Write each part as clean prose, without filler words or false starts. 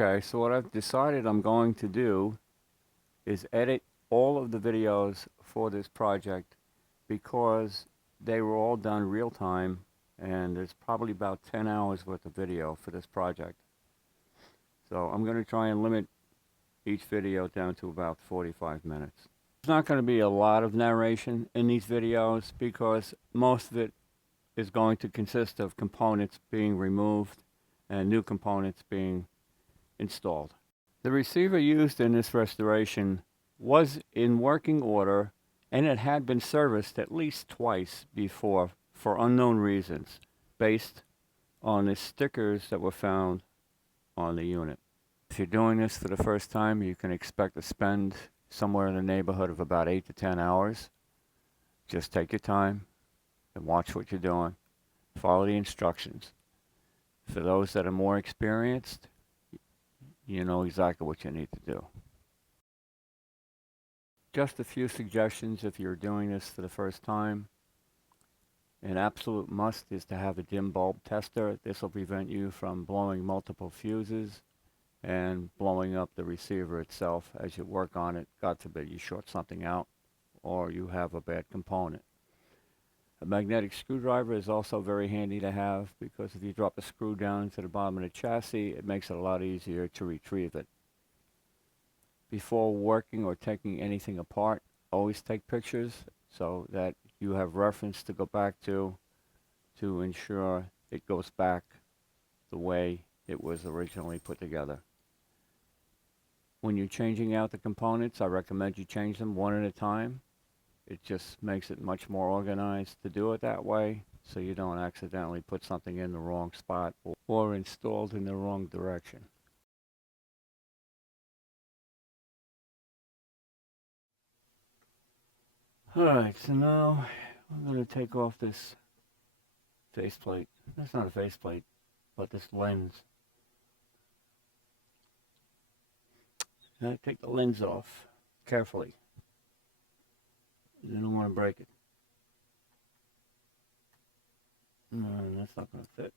Okay, so what I've decided I'm going to do is edit all of the videos for this project because they were all done real time and there's probably about 10 hours worth of video for this project. So I'm going to try and limit each video down to about 45 minutes. There's not going to be a lot of narration in these videos because most of it is going to consist of components being removed and new components being installed. The receiver used in this restoration was in working order and it had been serviced at least twice before for unknown reasons based on the stickers that were found on the unit. If you're doing this for the first time, you can expect to spend somewhere in the neighborhood of about 8 to 10 hours. Just take your time and watch what you're doing. Follow the instructions. For those that are more experienced, you know exactly what you need to do. Just a few suggestions if you're doing this for the first time. An absolute must is to have a dim bulb tester. This will prevent you from blowing multiple fuses and blowing up the receiver itself as you work on it. God forbid you short something out or you have a bad component. A magnetic screwdriver is also very handy to have because if you drop a screw down into the bottom of the chassis, it makes it a lot easier to retrieve it. Before working or taking anything apart, always take pictures so that you have reference to go back to ensure it goes back the way it was originally put together. When you're changing out the components, I recommend you change them one at a time. It just makes it much more organized to do it that way, so you don't accidentally put something in the wrong spot or installed in the wrong direction. Alright, so now I'm going to take off this faceplate. That's not a faceplate, but this lens. Now take the lens off carefully. You don't want to break it. No, that's not going to fit.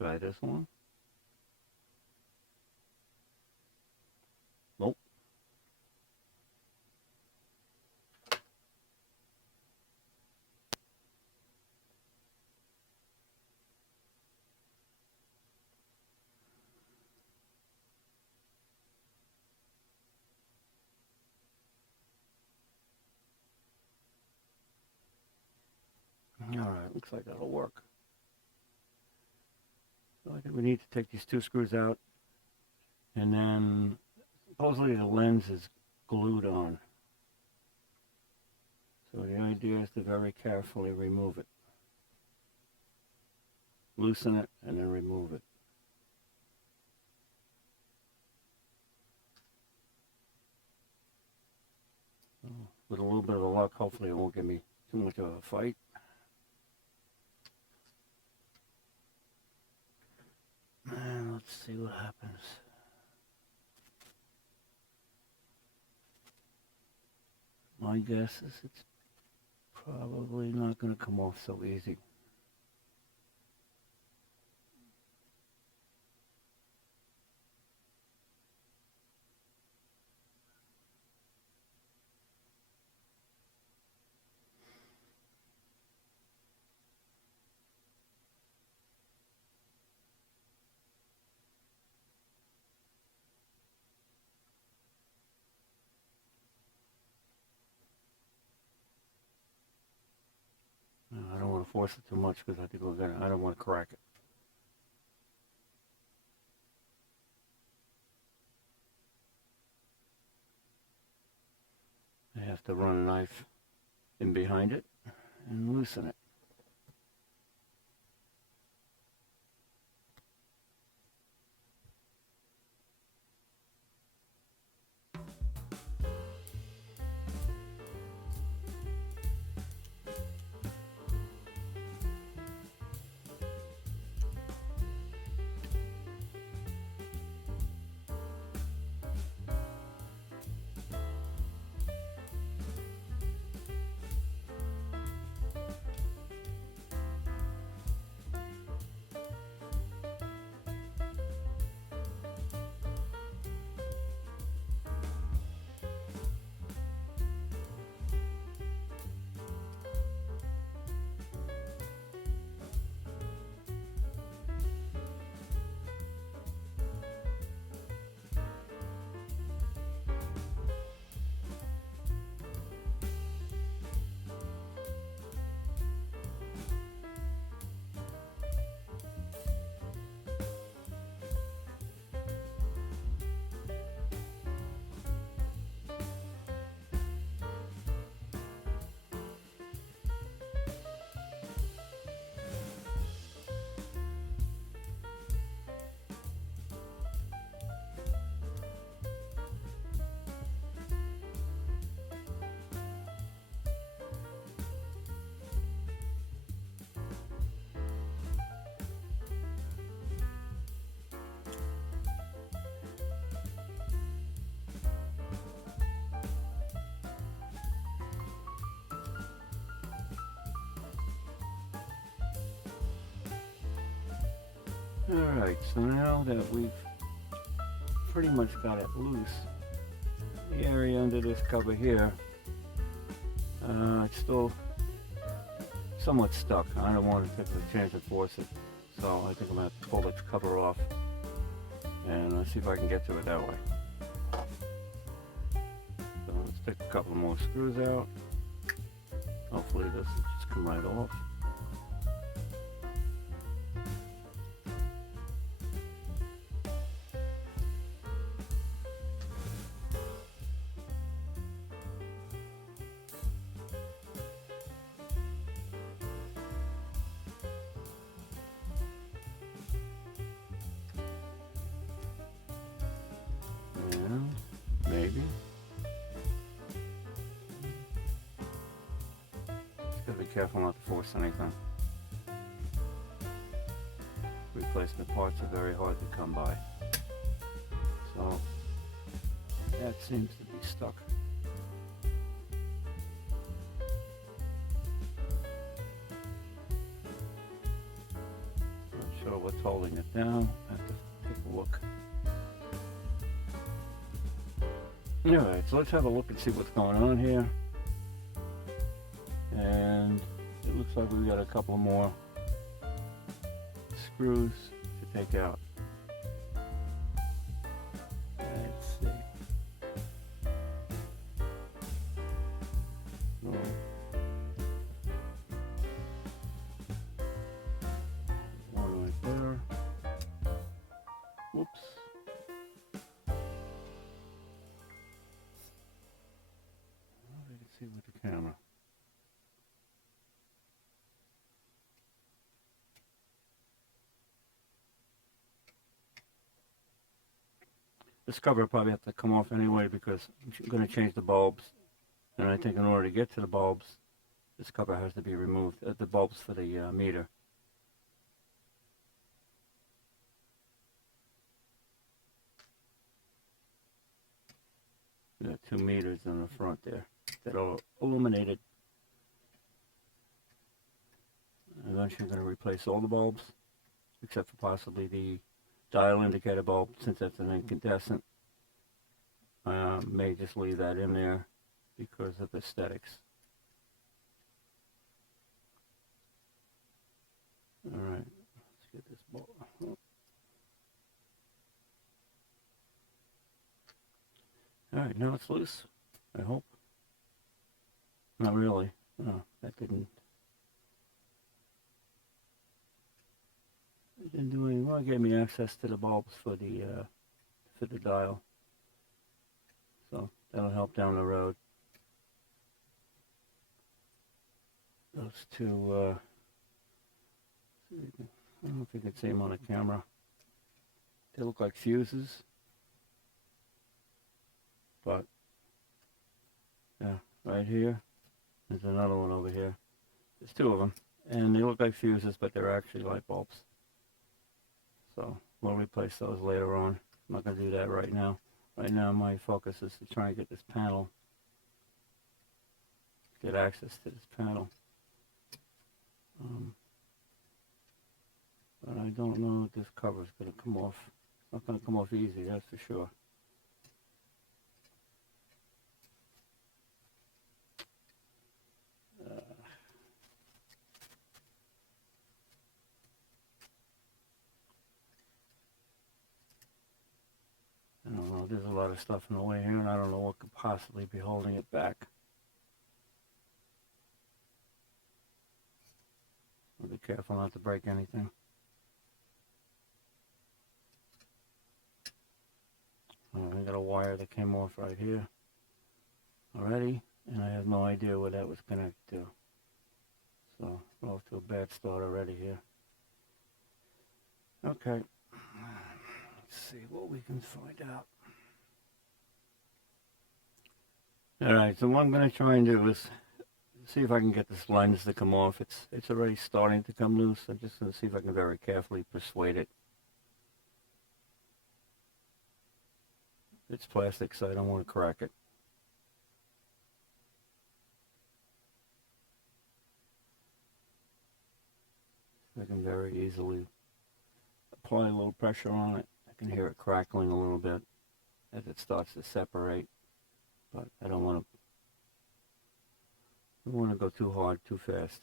Try this one. Nope. Alright, looks like that'll work. So I think we need to take these two screws out, and then supposedly the lens is glued on. So the idea is to very carefully remove it. Loosen it and then remove it. With a little bit of luck, hopefully it won't give me too much of a fight. And let's see what happens. My guess is it's probably not going to come off so easy. I don't want to force it too much because I think I don't want to crack it. I have to run a knife in behind it and loosen it. Alright, so now that we've pretty much got it loose, the area under this cover here, it's still somewhat stuck. I don't want to take a chance and force it, so I think I'm going to have to pull this cover off and see if I can get to it that way. So let's take a couple more screws out. Hopefully this will just come right off. Yeah, maybe. Just gotta be careful not to force anything. Replacement parts are very hard to come by. So that seems to be stuck. Not sure what's holding it down. I have to take a look. Alright, so let's have a look and see what's going on here. And it looks like we've got a couple more screws to take out. Let's see. So, one right there. Whoops. I can see with the camera. This cover will probably have to come off anyway because I'm going to change the bulbs. And I think in order to get to the bulbs, this cover has to be removed. The bulbs for the meter. There are 2 meters in the front there that are illuminated. Eventually I'm going to replace all the bulbs, except for possibly the dial indicator bulb, since that's an incandescent. May just leave that in there because of aesthetics. Alright, let's get this bulb. Alright, now it's loose, I hope. Not really. No, that didn't do anything. Well, it gave me access to the bulbs for the dial. So that'll help down the road. Those two, I don't know if you can see them on the camera. They look like fuses. But, yeah, right here. There's another one over here. There's 2 of them. And they look like fuses, but they're actually light bulbs. So we'll replace those later on. I'm not going to do that right now. Right now my focus is to try and get this panel, get access to this panel. But I don't know if this cover is going to come off. It's not going to come off easy, that's for sure. I don't know, there's a lot of stuff in the way here, and I don't know what could possibly be holding it back. I'll be careful not to break anything. I got a wire that came off right here already, and I have no idea where that was connected to. So we're off to a bad start already here. Okay, let's see what we can find out. Alright, so what I'm going to try and do is see if I can get this lens to come off. It's already starting to come loose. I'm just going to see if I can very carefully persuade it. It's plastic, so I don't want to crack it. I can very easily apply a little pressure on it. I can hear it crackling a little bit as it starts to separate, but I don't want to go too hard, too fast.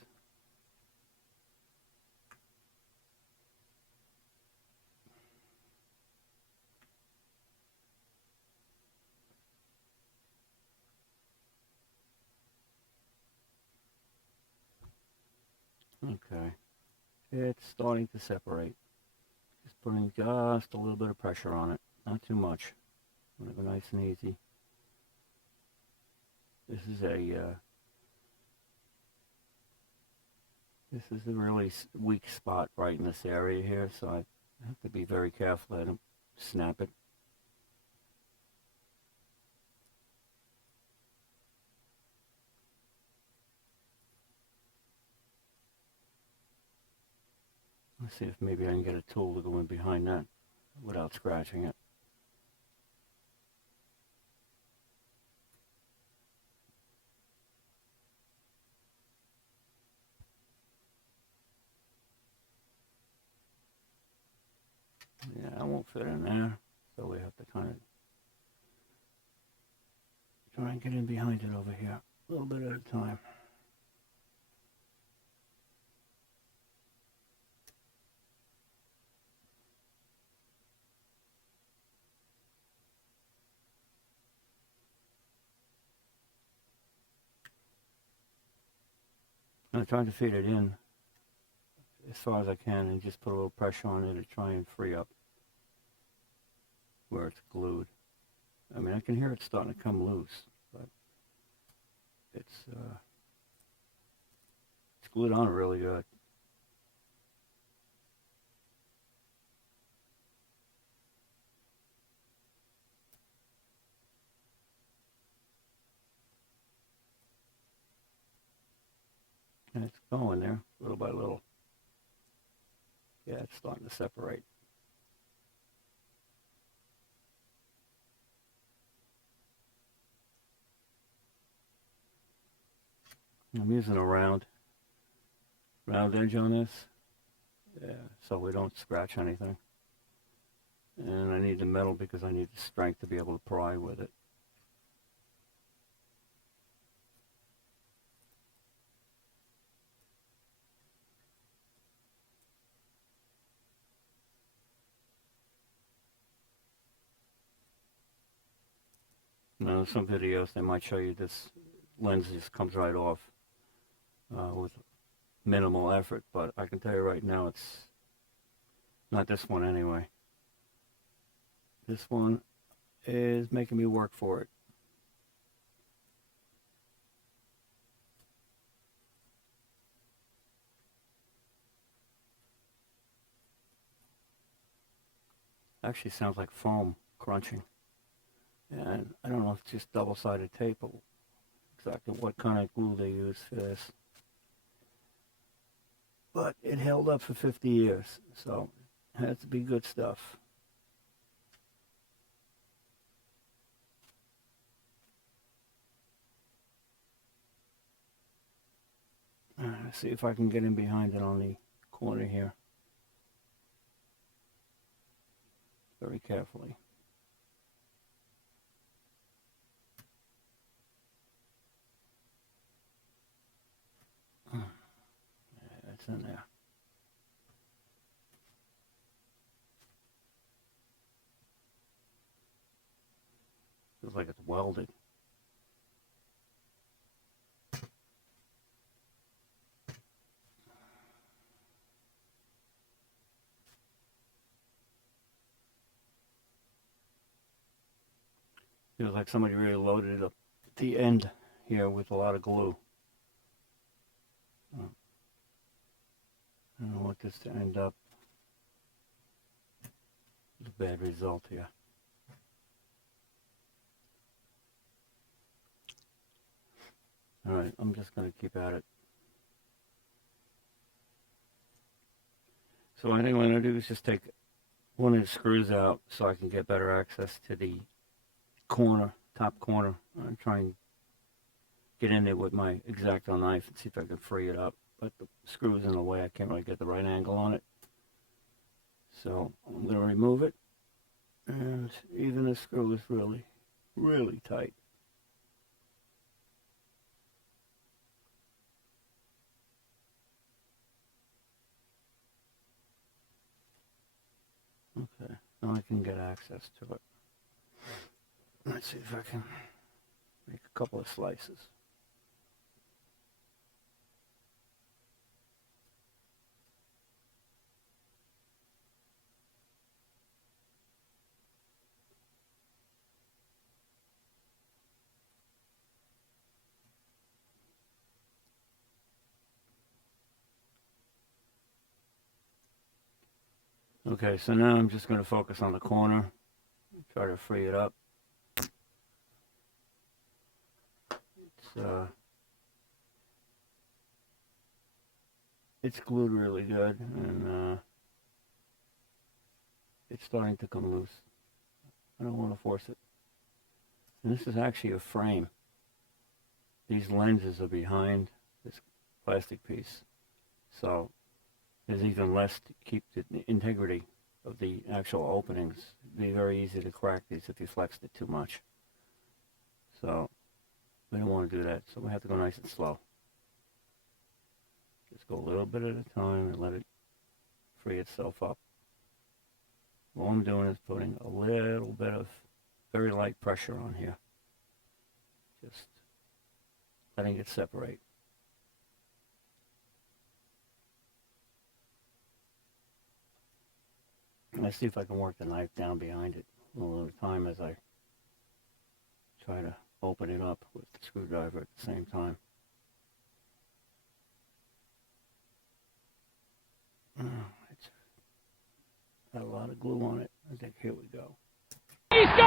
Okay, it's starting to separate. Just putting just a little bit of pressure on it, not too much. Have a nice and easy. This is a really weak spot right in this area here, so I have to be very careful. I don't snap it. Let's see if maybe I can get a tool to go in behind that without scratching it. Yeah, I won't fit in there, so we have to kind of try and get in behind it over here, a little bit at a time. I'm trying to feed it in as far as I can and just put a little pressure on it to try and free up where it's glued. I mean, I can hear it starting to come loose, but it's glued on really good. And it's going there, little by little. Yeah, it's starting to separate. I'm using a round edge on this, yeah, so we don't scratch anything. And I need the metal because I need the strength to be able to pry with it. Now, some videos they might show you this lens just comes right off with minimal effort, but I can tell you right now it's not this one anyway. This one is making me work for it. Actually sounds like foam crunching. And I don't know if it's just double-sided tape or exactly what kind of glue they use for this. But it held up for 50 years, so it has to be good stuff. Let's see if I can get in behind it on the corner here. Very carefully. Yeah, it's in there. Feels like it's welded. Feels like somebody really loaded it up at the end here with a lot of glue. I don't want this to end up with a bad result here. Alright, I'm just going to keep at it. So what I think I'm going to do is just take one of the screws out so I can get better access to the corner, top corner. I'm trying to get in there with my X-Acto knife and see if I can free it up. But the screw is in the way. I can't really get the right angle on it. So I'm going to remove it, and even the screw is really, really tight. Okay, now I can get access to it. Let's see if I can make a couple of slices. Okay, so now I'm just going to focus on the corner, try to free it up. It's glued really good, and it's starting to come loose. I don't want to force it. And this is actually a frame. These lenses are behind this plastic piece, so there's even less to keep the integrity of the actual openings. It'd be very easy to crack these if you flexed it too much. So we don't want to do that, so we have to go nice and slow. Just go a little bit at a time and let it free itself up. All I'm doing is putting a little bit of very light pressure on here. Just letting it separate. Let's see if I can work the knife down behind it a little at a time as I try to open it up with the screwdriver at the same time. It's got a lot of glue on it. I think here we go. He scored!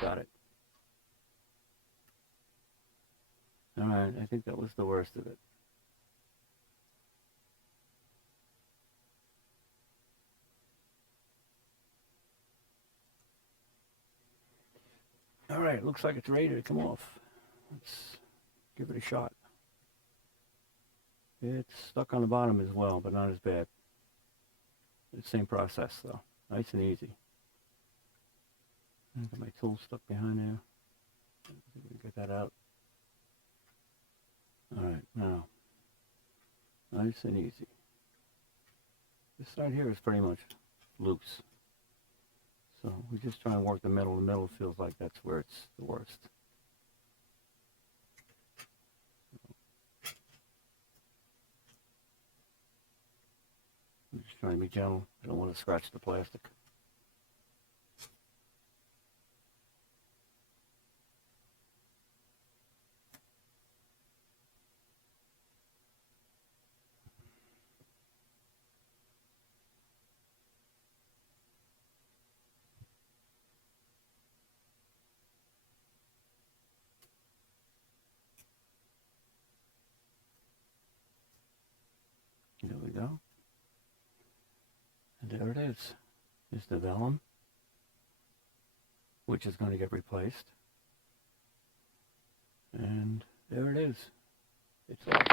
Got it. All right, I think that was the worst of it. All right, looks like it's ready to come off. Let's give it a shot. It's stuck on the bottom as well, but not as bad. It's the same process though, nice and easy. I got my tool stuck behind there. We can get that out. All right, now, nice and easy. This side here is pretty much loose. So we just try and work the middle. The middle feels like that's where it's the worst. I'm just trying to be gentle. I don't want to scratch the plastic. There we go. And there it is. There's the vellum, which is going to get replaced. And there it is. It's off.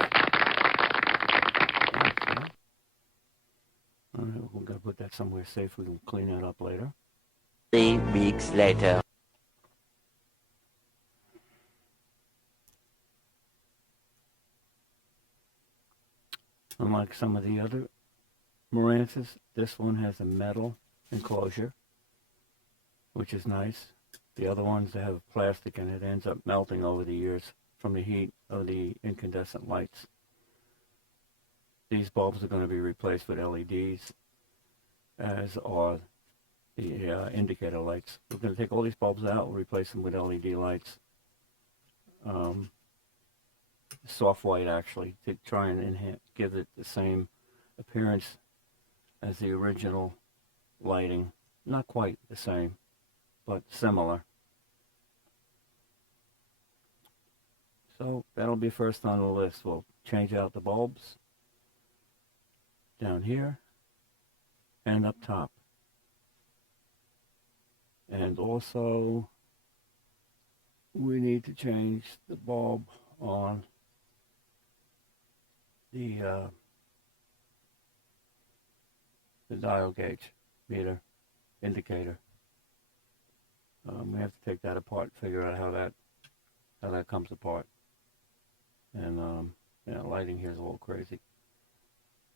All right, we're going to put that somewhere safe. We can clean that up later. 3 weeks later. Unlike some of the other Marantz's, this one has a metal enclosure, which is nice. The other ones, they have plastic and it ends up melting over the years from the heat of the incandescent lights. These bulbs are going to be replaced with LEDs, as are the indicator lights. We're going to take all these bulbs out, we'll replace them with LED lights. Soft white, actually, to try and give it the same appearance as the original lighting. Not quite the same, but similar. So that'll be first on the list. We'll change out the bulbs down here and up top. And also we need to change the bulb on the dial gauge, meter, indicator. We have to take that apart, figure out how that comes apart. And lighting here is a little crazy.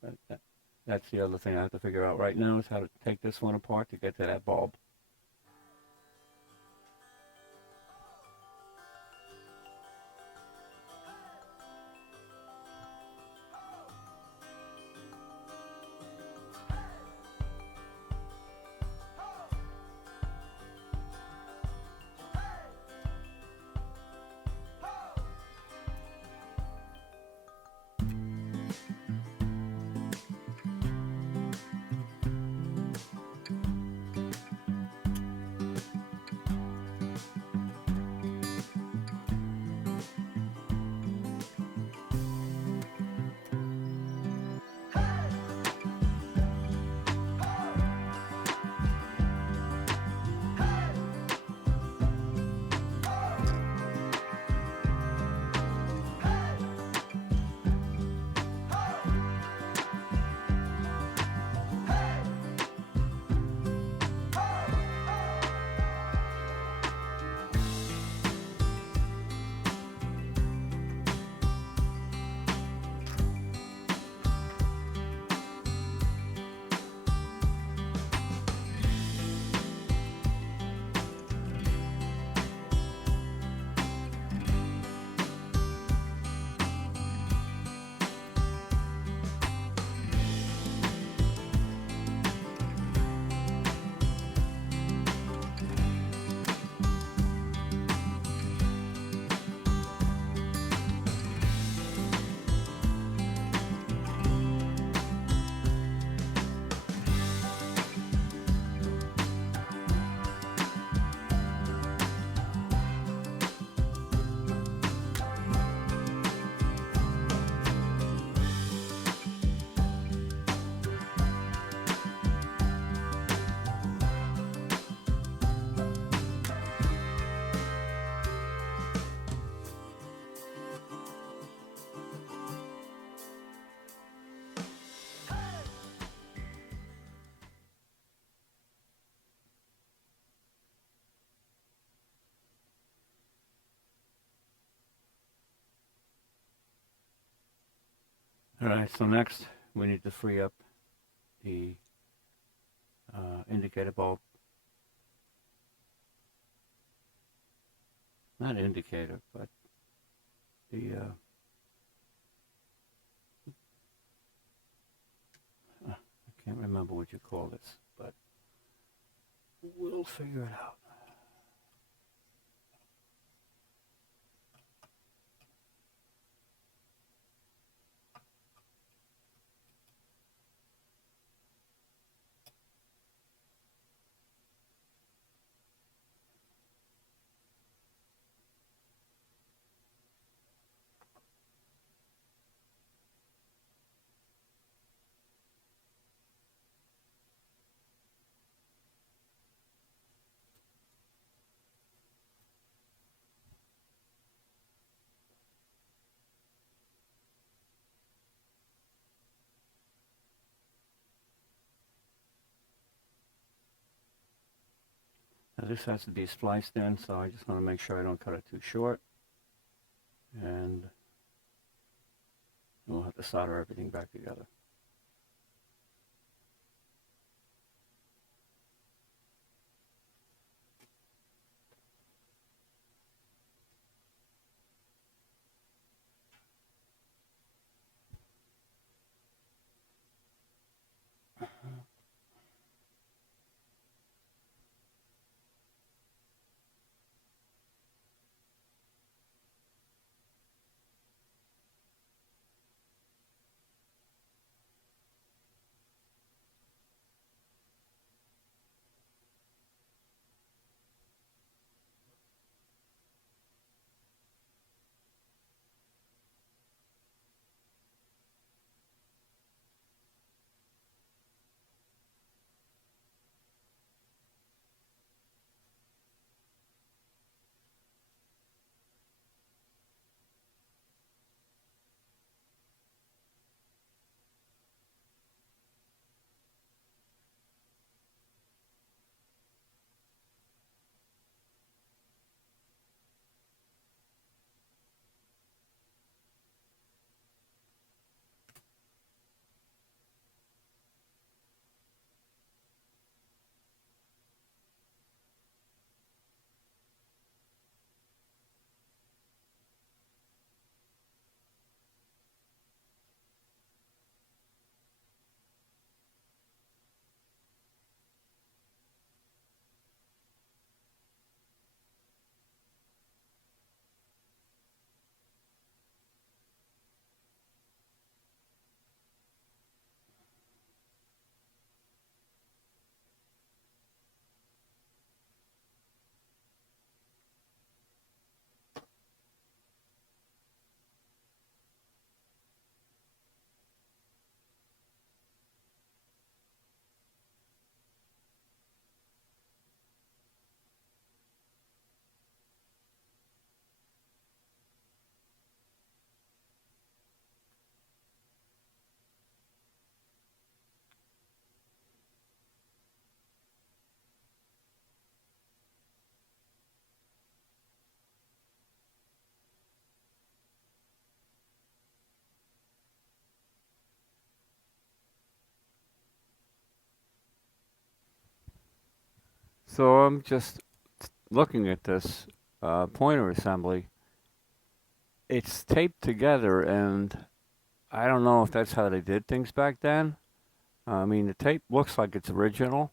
But that's the other thing I have to figure out right now is how to take this one apart to get to that bulb. Alright, so next we need to free up the indicator bulb. Not indicator, but the I can't remember what you call this, but we'll figure it out. Now this has to be spliced in, so I just want to make sure I don't cut it too short. And we'll have to solder everything back together. So I'm just looking at this pointer assembly. It's taped together, and I don't know if that's how they did things back then. I mean, the tape looks like it's original,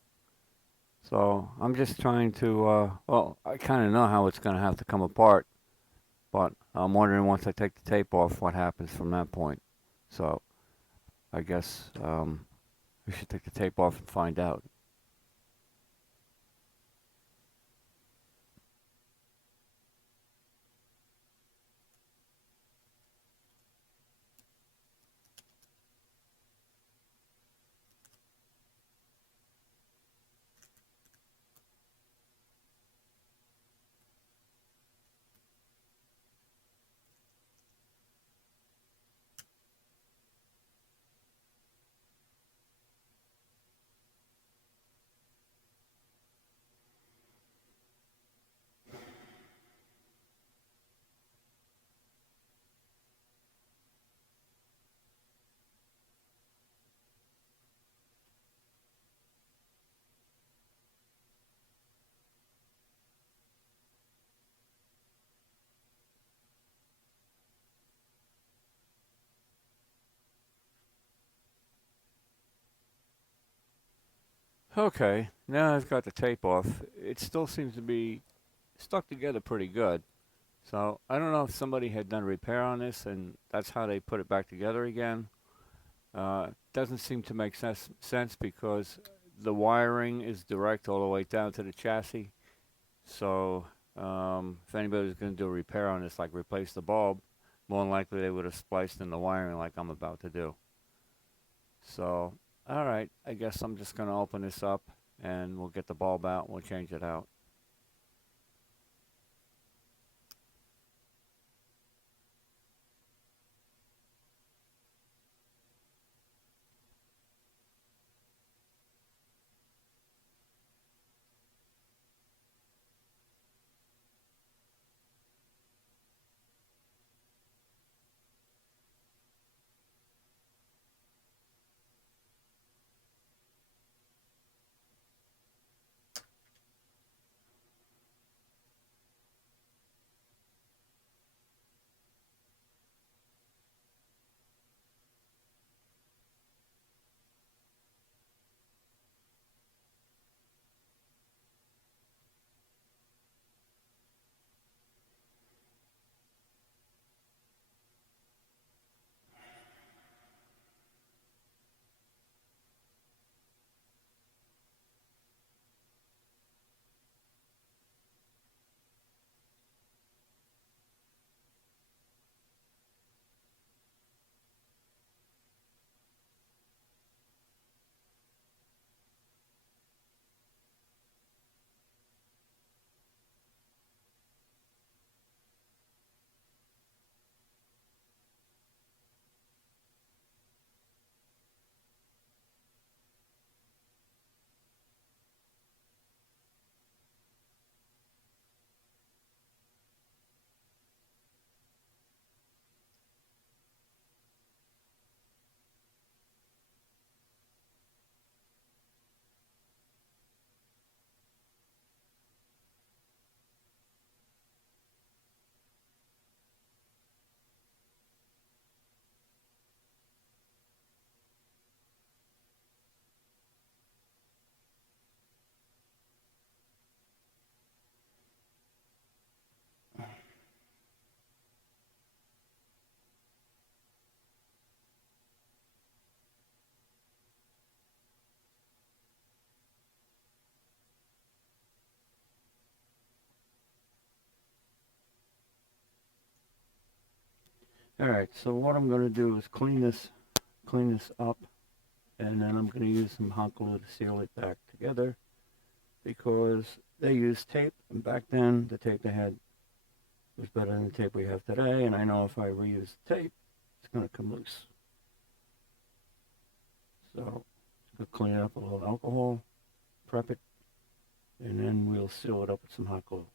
so I'm just trying to. Well, I kind of know how it's going to have to come apart, but I'm wondering once I take the tape off, what happens from that point. So I guess we should take the tape off and find out. Okay, now I've got the tape off. It still seems to be stuck together pretty good. So I don't know if somebody had done a repair on this and that's how they put it back together again. Doesn't seem to make sense because the wiring is direct all the way down to the chassis. So if anybody was going to do a repair on this, like replace the bulb, more than likely they would have spliced in the wiring like I'm about to do. So, all right, I guess I'm just going to open this up and we'll get the bulb out and we'll change it out. All right, so what I'm going to do is clean this up, and then I'm going to use some hot glue to seal it back together because they used tape, and back then the tape they had was better than the tape we have today, and I know if I reuse the tape, it's going to come loose. So just clean it up with a little alcohol, prep it, and then we'll seal it up with some hot glue.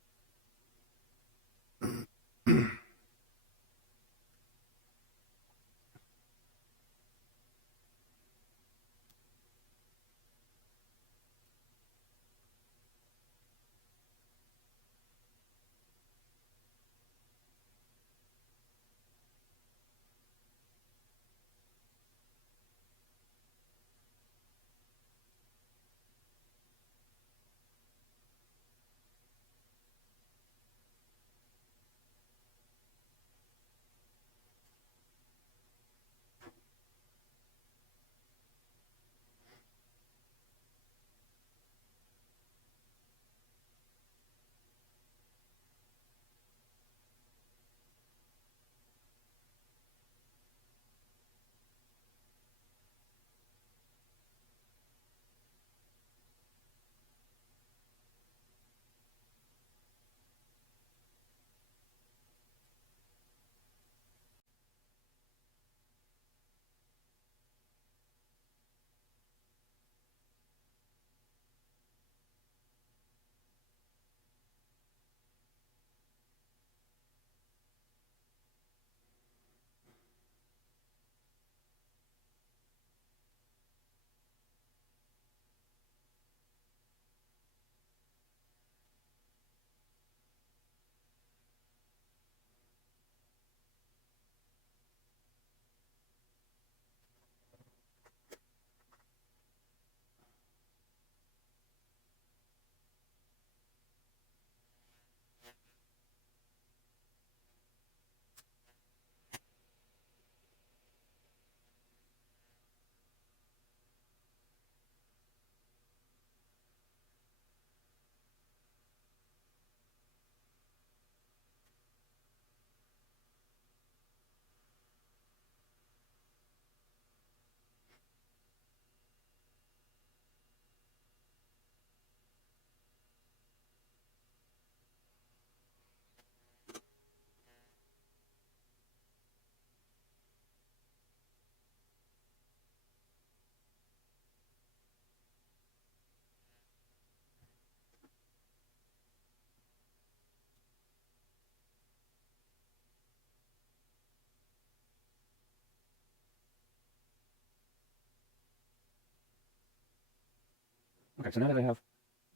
Okay, so now that I have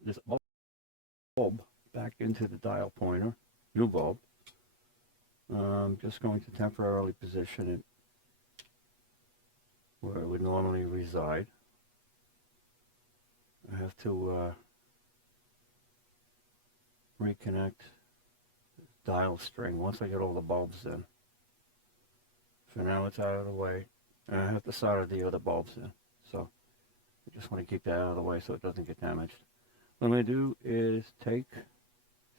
this bulb back into the dial pointer, new bulb, I'm just going to temporarily position it where it would normally reside. I have to reconnect the dial string once I get all the bulbs in. For now it's out of the way, and I have to solder the other bulbs in, so I just want to keep that out of the way so it doesn't get damaged. What I'm going to do is take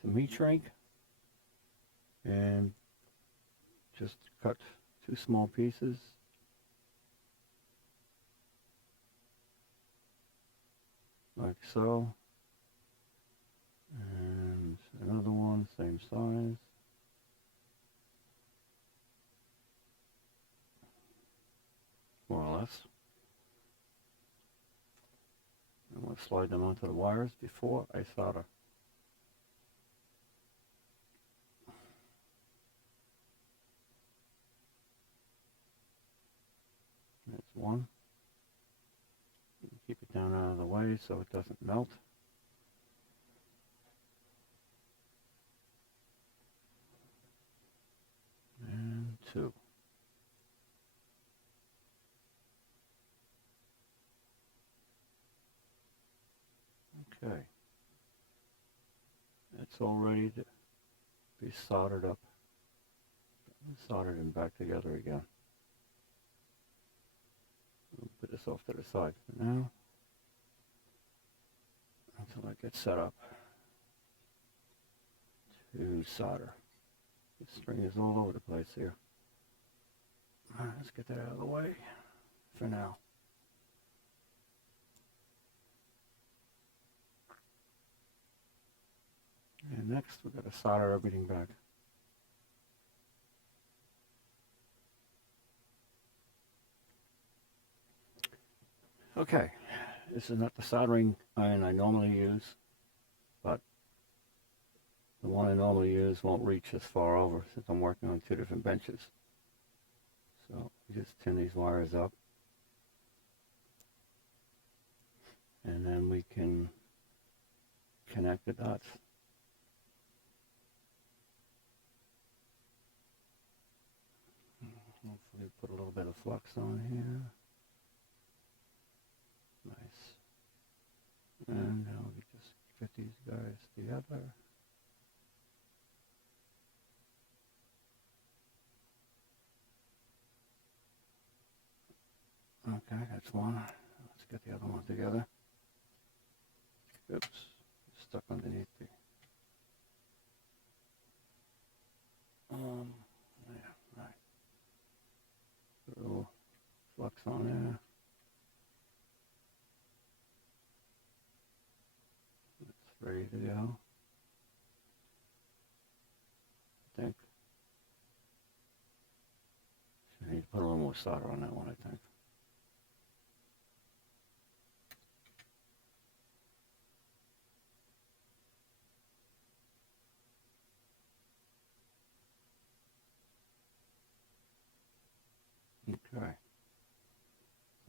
some heat shrink and just cut 2 small pieces. Like so. And another one, same size. More or less. I'm going to slide them onto the wires before I solder. That's one. Keep it down out of the way so it doesn't melt. And 2. Okay. It's all ready to be soldered up. Soldered and back together again. We'll put this off to the side for now until I get set up to solder. The string is all over the place here. Alright, let's get that out of the way for now. And next we've got to solder everything back. Okay, this is not the soldering iron I normally use, but the one I normally use won't reach as far over since I'm working on 2 different benches. So we just tin these wires up, and then we can connect the dots. Hopefully put a little bit of flux on here. Nice. And now we just fit these guys together. Okay, that's one. Let's get the other one together. Oops, stuck underneath the. Yeah, right. Put a little flux on there. It's ready to go. I think. I need to put a little more solder on that one, I think. Okay.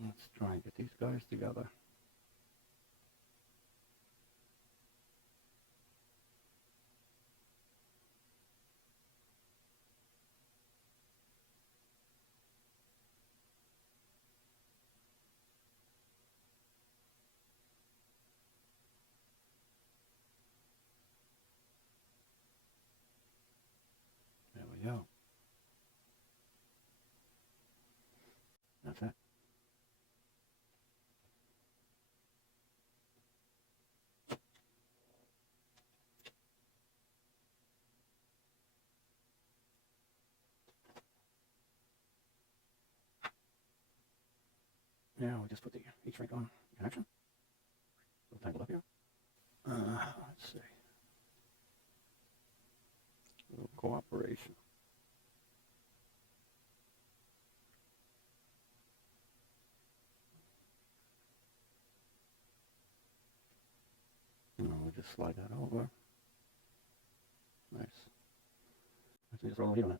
Let's try and get these guys together. There we go. That's it. Now we just put the heat shrink on connection. A little tangled up here. Let's see. A little cooperation. And we'll just slide that over. Nice. Let's just roll the heat on it.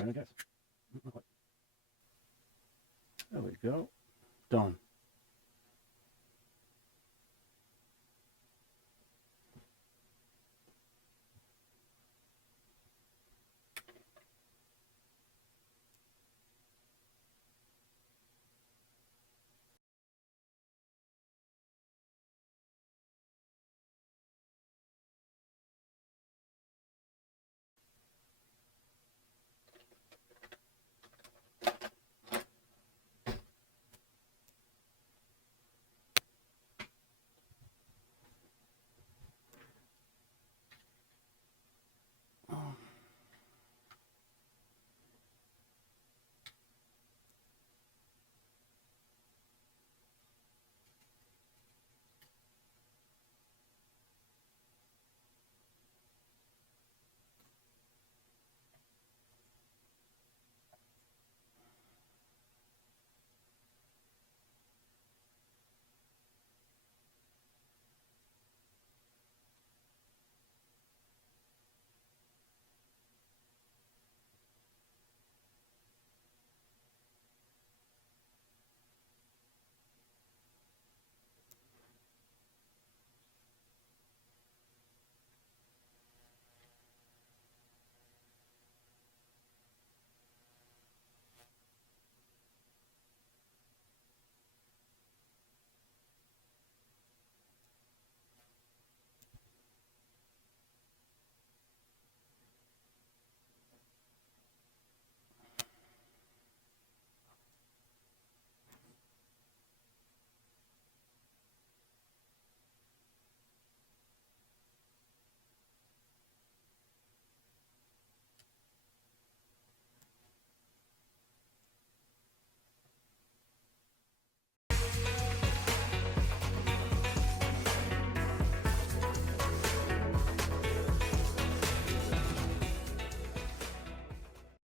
Right, I guess. There we go. Done.